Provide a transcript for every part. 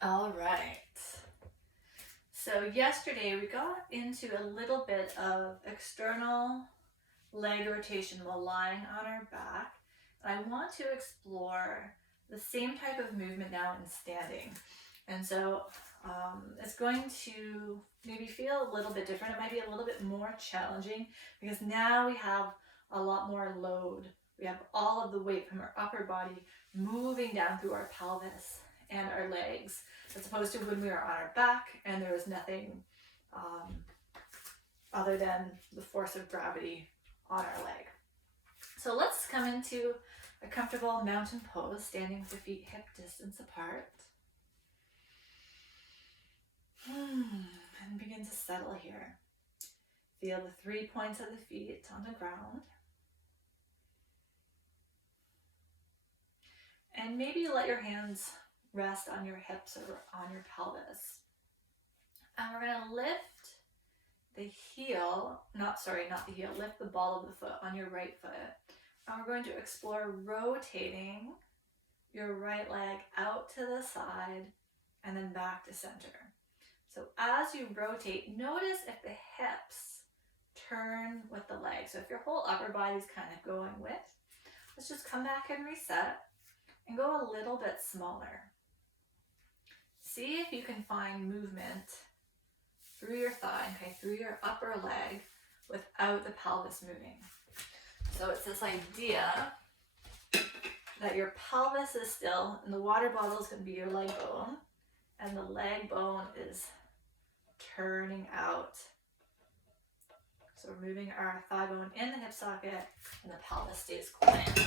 All right. So yesterday we got into a little bit of external leg rotation while lying on our back. I want to explore the same type of movement now in standing. And so it's going to maybe feel a little bit different. It might be a little bit more challenging because now we have a lot more load. We have all of the weight from our upper body moving down through our pelvis and our legs, as opposed to when we were on our back and there was nothing other than the force of gravity on our leg. So let's come into a comfortable mountain pose, standing with the feet hip distance apart. And begin to settle here. Feel the 3 points of the feet on the ground. And maybe let your hands rest on your hips or on your pelvis. And we're going to lift the heel, not the heel, lift the ball of the foot on your right foot. And we're going to explore rotating your right leg out to the side and then back to center. So as you rotate, notice if the hips turn with the legs. So if your whole upper body's kind of going with, let's just come back and reset and go a little bit smaller. See if you can find movement through your thigh, okay, through your upper leg without the pelvis moving. So it's this idea that your pelvis is still, and the water bottle is going to be your leg bone, and the leg bone is turning out. So we're moving our thigh bone in the hip socket, and the pelvis stays quiet.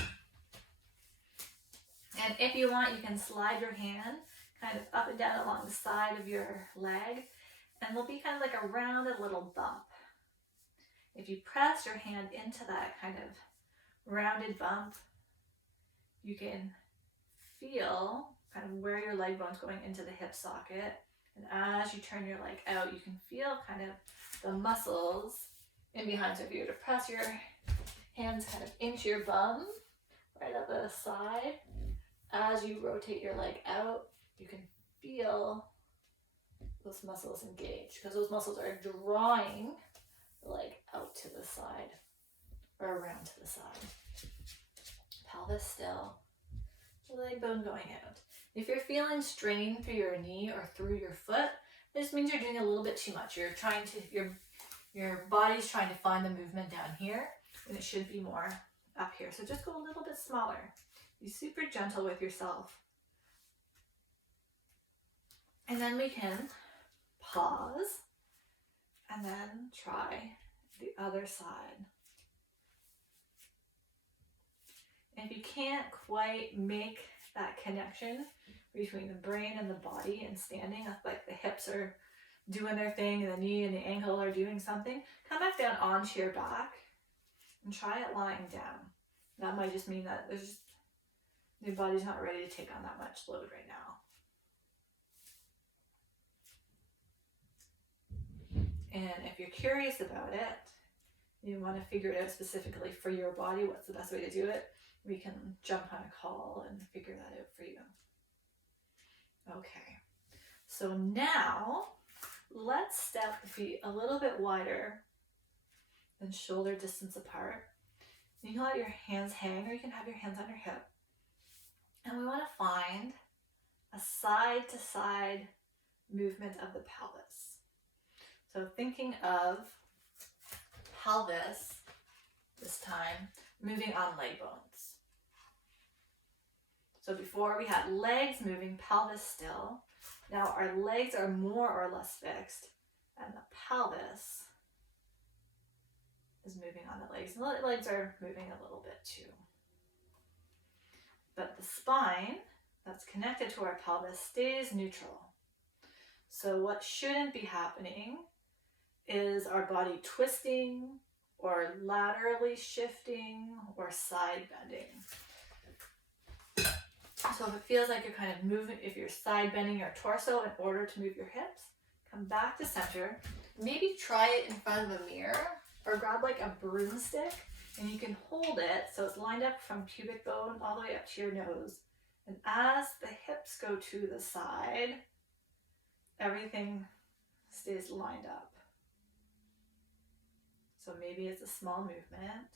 And if you want, you can slide your hand kind of up and down along the side of your leg, and there'll be kind of like a rounded little bump. If you press your hand into that kind of rounded bump, you can feel kind of where your leg bone's going into the hip socket. And as you turn your leg out, you can feel kind of the muscles in behind. So if you were to press your hands kind of into your bum, right up the side, as you rotate your leg out, you can feel those muscles engage, because those muscles are drawing the leg out to the side or around to the side. Pelvis still, the leg bone going out. If you're feeling strain through your knee or through your foot, it just means you're doing a little bit too much. You're trying to, your body's trying to find the movement down here, and it should be more up here. So just go a little bit smaller. Be super gentle with yourself. And then we can pause and then try the other side. And if you can't quite make that connection between the brain and the body and standing, like the hips are doing their thing and the knee and the ankle are doing something, come back down onto your back and try it lying down. That might just mean that your body's not ready to take on that much load right now. And if you're curious about it, you want to figure it out specifically for your body, what's the best way to do it, we can jump on a call and figure that out for you. Okay, so now let's step the feet a little bit wider than shoulder distance apart. You can let your hands hang, or you can have your hands on your hip. And we want to find a side to side movement of the pelvis. So thinking of pelvis this time moving on leg bones. So before we had legs moving, pelvis still. Now our legs are more or less fixed, and the pelvis is moving on the legs. And the legs are moving a little bit too. But the spine that's connected to our pelvis stays neutral. So what shouldn't be happening is our body twisting or laterally shifting or side bending. So if it feels like you're kind of moving, if you're side bending your torso in order to move your hips, come back to center. Maybe try it in front of a mirror, or grab like a broomstick and you can hold it so it's lined up from pubic bone all the way up to your nose. And as the hips go to the side, everything stays lined up. So maybe it's a small movement.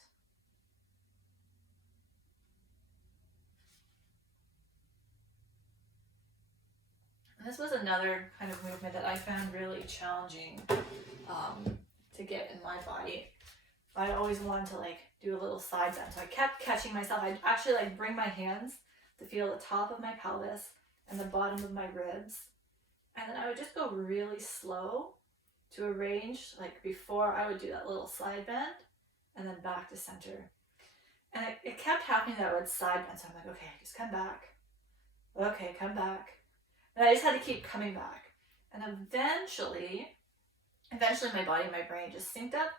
And this was another kind of movement that I found really challenging to get in my body. I always wanted to like do a little side bend. So I kept catching myself. I'd actually like bring my hands to feel the top of my pelvis and the bottom of my ribs. And then I would just go really slow to arrange, like before I would do that little side bend and then back to center. And it kept happening that I would side bend. So I'm like, okay, just come back. Okay, come back. And I just had to keep coming back. And eventually my body and my brain just synced up.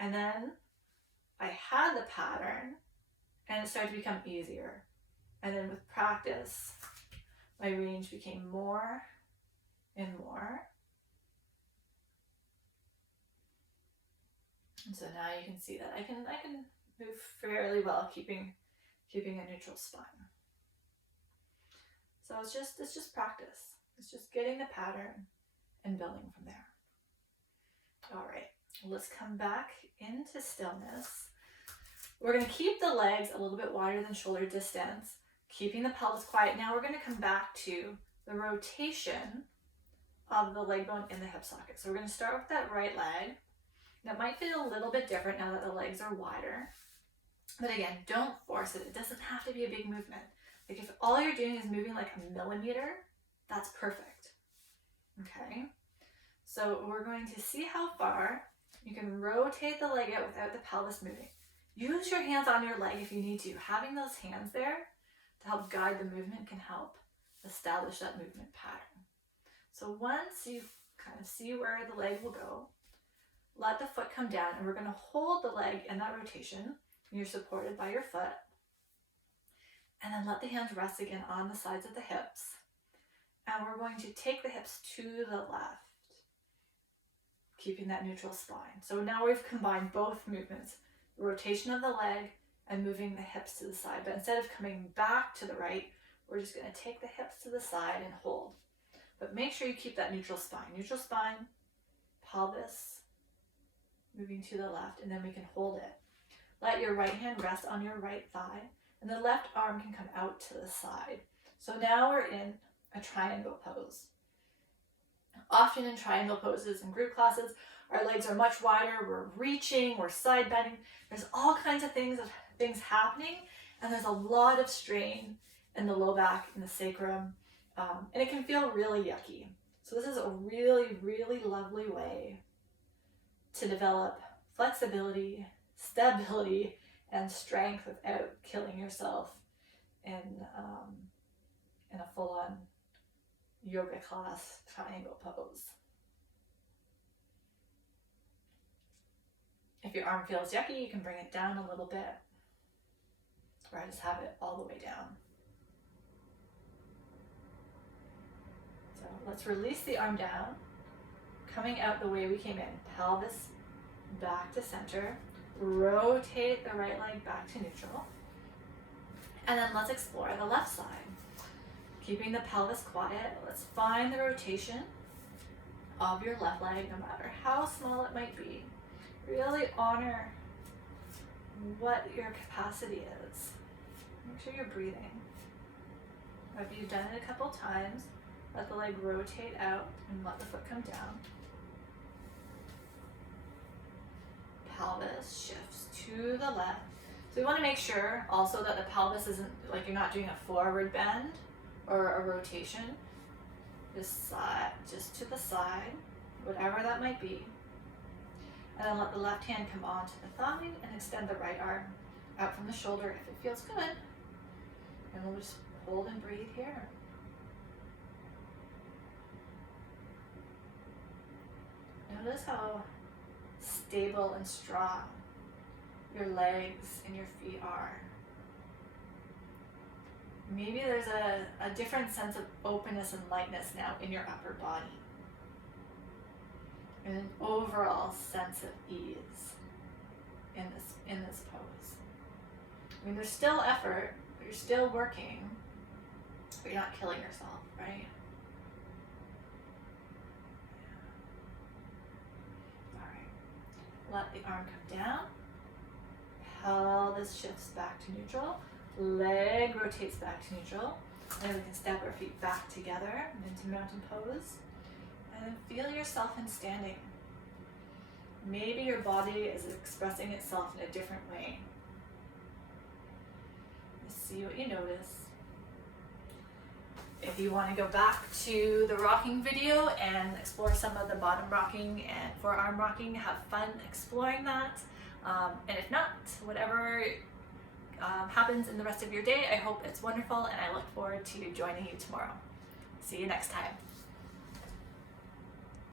And then I had the pattern and it started to become easier. And then with practice, my range became more and more. And so now you can see that I can move fairly well, keeping a neutral spine. So it's just practice. It's just getting the pattern and building from there. All right, let's come back into stillness. We're going to keep the legs a little bit wider than shoulder distance, keeping the pelvis quiet. Now we're going to come back to the rotation of the leg bone in the hip socket. So we're going to start with that right leg. That might feel a little bit different now that the legs are wider. But again, don't force it. It doesn't have to be a big movement. Like if all you're doing is moving like a millimeter, that's perfect. Okay? So we're going to see how far you can rotate the leg out without the pelvis moving. Use your hands on your leg if you need to. Having those hands there to help guide the movement can help establish that movement pattern. So once you kind of see where the leg will go, let the foot come down and we're going to hold the leg in that rotation. You're supported by your foot. And then let the hands rest again on the sides of the hips. And we're going to take the hips to the left, keeping that neutral spine. So now we've combined both movements, the rotation of the leg and moving the hips to the side. But instead of coming back to the right, we're just going to take the hips to the side and hold. But make sure you keep that neutral spine. Neutral spine, pelvis, moving to the left, and then we can hold it. Let your right hand rest on your right thigh, and the left arm can come out to the side. So now we're in a triangle pose. Often in triangle poses in group classes, our legs are much wider, we're reaching, we're side bending. There's all kinds of things happening, and there's a lot of strain in the low back and the sacrum, and it can feel really yucky. So this is a really, really lovely way to develop flexibility, stability, and strength without killing yourself in a full-on yoga class triangle pose. If your arm feels yucky, you can bring it down a little bit, or I just have it all the way down. So let's release the arm down, coming out the way we came in, pelvis back to center, rotate the right leg back to neutral, and then let's explore the left side. Keeping the pelvis quiet, let's find the rotation of your left leg, no matter how small it might be. Really honor what your capacity is. Make sure you're breathing. If you've done it a couple times, let the leg rotate out and let the foot come down. Pelvis shifts to the left. So we want to make sure also that the pelvis isn't like you're not doing a forward bend or a rotation. Just to the side, whatever that might be. And then let the left hand come onto the thigh and extend the right arm out from the shoulder if it feels good. And we'll just hold and breathe here. Notice how stable and strong your legs and your feet are. Maybe there's a different sense of openness and lightness now in your upper body. And an overall sense of ease in this pose. I mean, there's still effort, but you're still working, but you're not killing yourself, right? Let the arm come down. Pelvis shifts back to neutral. Leg rotates back to neutral. And we can step our feet back together into mountain pose. And then feel yourself in standing. Maybe your body is expressing itself in a different way. See what you notice. If you want to go back to the rocking video and explore some of the bottom rocking and forearm rocking, have fun exploring that. And if not, whatever happens in the rest of your day, I hope it's wonderful, and I look forward to joining you tomorrow. See you next time.